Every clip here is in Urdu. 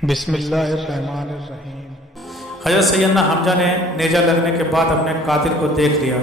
بسم اللہ الرحمن الرحیم۔ حضرت سیدنا حمزہ نے نیزہ لگنے کے بعد اپنے قاتل کو دیکھ لیا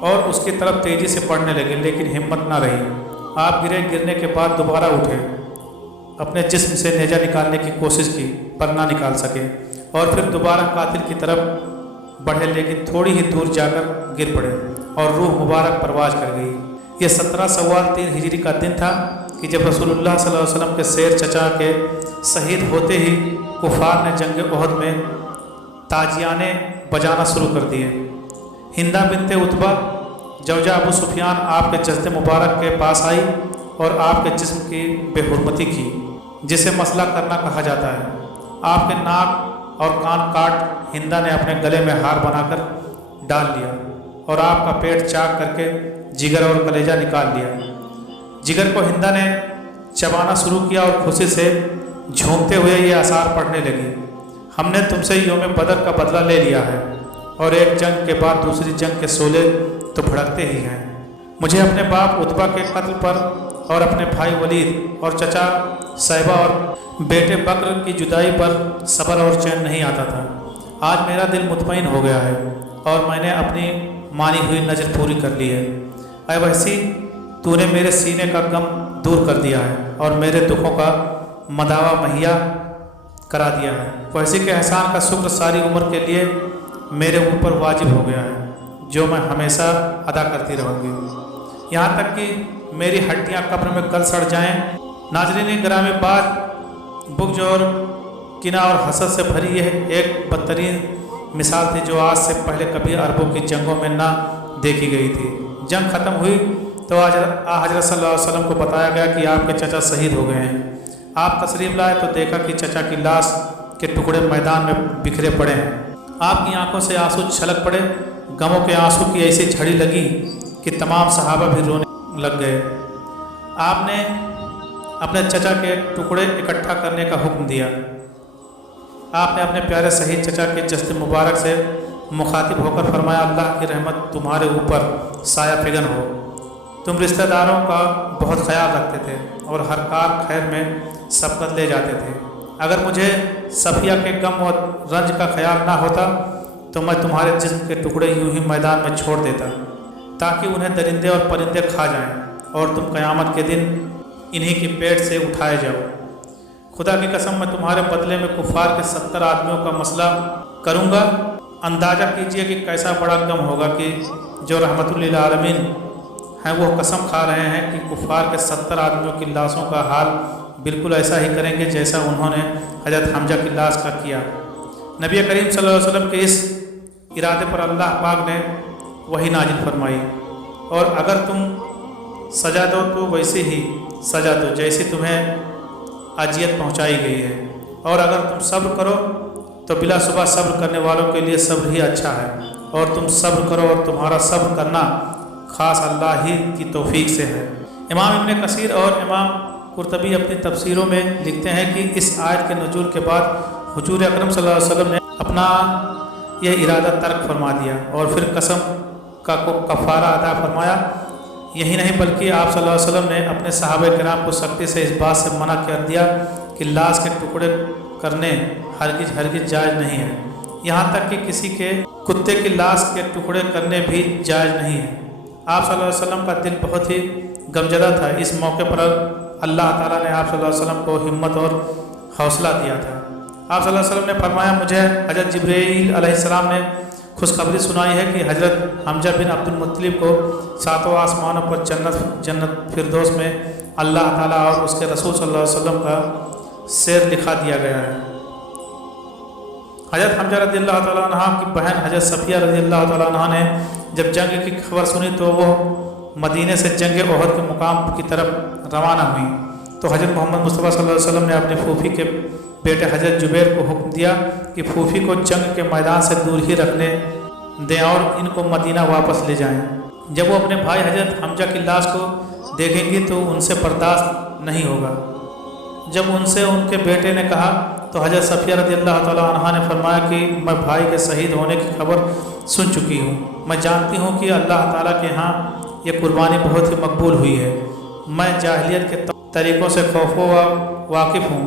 اور اس کی طرف تیزی سے بڑھنے لگے، لیکن ہمت نہ رہی۔ آپ گرنے کے بعد دوبارہ اٹھے، اپنے جسم سے نیزہ نکالنے کی کوشش کی پر نہ نکال سکے، اور پھر دوبارہ قاتل کی طرف بڑھے، لیکن تھوڑی ہی دور جا کر گر پڑے اور روح مبارک پرواز کر گئی۔ یہ 17 سوال 3 ہجری کا دن تھا کہ جب رسول اللہ صلی اللہ علیہ وسلم کے سیر چچا کے شہید ہوتے ہی کفار نے جنگ احد میں تاجیانے بجانا شروع کر دیے۔ ہندہ بنت عتبہ زوجہ ابو سفیان آپ کے جسد مبارک کے پاس آئی اور آپ کے جسم کی بے حرمتی کی، جسے مسئلہ کرنا کہا جاتا ہے۔ آپ کے ناک اور کان کاٹ ہندہ نے اپنے گلے میں ہار بنا کر ڈال لیا اور آپ کا پیٹ چاک کر کے جگر اور کلیجہ نکال لیا۔ جگر کو ہندہ نے چبانا شروع کیا اور خوشی سے جھومتے ہوئے یہ آثار پڑھنے لگی: ہم نے تم سے یوم بدر کا بدلہ لے لیا ہے، اور ایک جنگ کے بعد دوسری جنگ کے شعلے تو بھڑکتے ہی ہیں۔ مجھے اپنے باپ عتبہ کے قتل پر اور اپنے بھائی ولید اور چچا صیبہ اور بیٹے بکر کی جدائی پر صبر اور چین نہیں آتا تھا۔ آج میرا دل مطمئن ہو گیا ہے اور میں نے اپنی مانی ہوئی نظر پوری کر لی ہے۔ اے وحشی، تو نے میرے سینے کا غم دور کر دیا ہے اور میرے دکھوں کا مداوا مہیا کرا دیا ہے۔ وحشی کے احسان کا شکر ساری عمر کے لیے میرے اوپر واجب ہو گیا ہے، جو میں ہمیشہ ادا کرتی رہوں گی، یہاں تک کہ میری ہڈیاں قبر میں گل سڑ جائیں۔ ناظرین گرامی، بات بغض اور کینہ اور حسد سے بھری یہ ایک بدترین مثال تھی جو آج سے پہلے کبھی عربوں کی جنگوں میں نہ دیکھی گئی تھی۔ جنگ ختم ہوئی تو حضرت صلی اللہ علیہ وسلم کو بتایا گیا کہ آپ کے چچا شہید ہو گئے ہیں۔ آپ تشریف لائے تو دیکھا کہ چچا کی لاش کے ٹکڑے میدان میں بکھرے پڑے ہیں۔ آپ کی آنکھوں سے آنسو چھلک پڑے، غموں کے آنسو کی ایسی جھڑی لگی کہ تمام صحابہ بھی رونے لگ گئے۔ آپ نے اپنے چچا کے ٹکڑے اکٹھا کرنے کا حکم دیا۔ آپ نے اپنے پیارے شہید چچا کے جسد مبارک سے مخاطب ہو کر فرمایا: اللہ کی رحمت تمہارے اوپر سایہ فگن ہو۔ تم رشتہ داروں کا بہت خیال رکھتے تھے اور ہر کار خیر میں سبقت لے جاتے تھے۔ اگر مجھے صفیہ کے غم اور رنج کا خیال نہ ہوتا تو میں تمہارے جسم کے ٹکڑے یوں ہی میدان میں چھوڑ دیتا تاکہ انہیں درندے اور پرندے کھا جائیں اور تم قیامت کے دن انہی کے پیٹ سے اٹھائے جاؤ۔ خدا کی قسم، میں تمہارے بدلے میں کفار کے 70 آدمیوں کا مسئلہ کروں گا۔ اندازہ کیجئے کہ کیسا بڑا غم ہوگا کہ جو رحمت للعالمین ہیں وہ قسم کھا رہے ہیں کہ کفار کے 70 آدمیوں کی لاشوں کا حال بالکل ایسا ہی کریں گے جیسا انہوں نے حضرت حمزہ کی لاش کا کیا۔ نبی کریم صلی اللہ علیہ وسلم کے اس ارادے پر اللہ پاک نے وحی نازل فرمائی: اور اگر تم سزا دو تو ویسے ہی سزا دو جیسی تمہیں اذیت پہنچائی گئی ہے، اور اگر تم صبر کرو تو بلا شبہ صبر کرنے والوں کے لیے صبر ہی اچھا ہے، اور تم صبر کرو اور تمہارا صبر کرنا خاص اللہ ہی کی توفیق سے ہے۔ امام ابن کثیر اور امام قرطبی اپنی تفسیروں میں لکھتے ہیں کہ اس آیت کے نزول کے بعد حضور اکرم صلی اللہ علیہ وسلم نے اپنا یہ ارادہ ترک فرما دیا اور پھر قسم کا کفارہ ادا فرمایا۔ یہی نہیں بلکہ آپ صلی اللہ علیہ وسلم نے اپنے صحابہ کرام کو سختی سے اس بات سے منع کر دیا کہ لاش کے ٹکڑے کرنے ہرگز جائز نہیں ہے، یہاں تک کہ کسی کے کتے کی لاش کے ٹکڑے کرنے بھی جائز نہیں ہے۔ آپ صلی اللہ علیہ وسلم کا دل بہت ہی غمزدہ تھا۔ اس موقع پر اللہ تعالیٰ نے آپ صلی اللہ علیہ وسلم کو ہمت اور حوصلہ دیا تھا۔ آپ صلی اللہ علیہ وسلم نے فرمایا: مجھے حضرت جبرائیل علیہ السلام نے خوشخبری سنائی ہے کہ حضرت حمزہ بن عبد المطلب کو 7 آسمانوں پر جنت فردوس میں اللہ تعالیٰ اور اس کے رسول صلی اللہ علیہ وسلم کا سیر لکھا دیا گیا ہے۔ حضرت حمزہ رضی اللہ تعالیٰ عنہ کی بہن حضرت صفیہ رضی اللہ تعالیٰ عنہ نے جب جنگ کی خبر سنی تو وہ مدینے سے جنگ احد کے مقام کی طرف روانہ ہوئیں، تو حضرت محمد مصطفیٰ صلی اللہ علیہ وسلم نے اپنی پھوپھی کے بیٹے حضرت جبیر کو حکم دیا کہ پھوپھی کو جنگ کے میدان سے دور ہی رکھنے دیں اور ان کو مدینہ واپس لے جائیں۔ جب وہ اپنے بھائی حضرت حمزہ کی لاش کو دیکھیں گی تو ان سے برداشت نہیں ہوگا۔ جب ان سے ان کے بیٹے نے کہا تو حضرت صفیہ رضی اللہ تعالیٰ عنہ نے فرمایا کہ میں بھائی کے شہید ہونے کی خبر سن چکی ہوں، میں جانتی ہوں کہ اللہ تعالیٰ کے ہاں یہ قربانی بہت ہی مقبول ہوئی ہے۔ میں جاہلیت کے طریقوں سے خوف و واقف ہوں،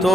2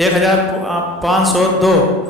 1502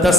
10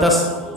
10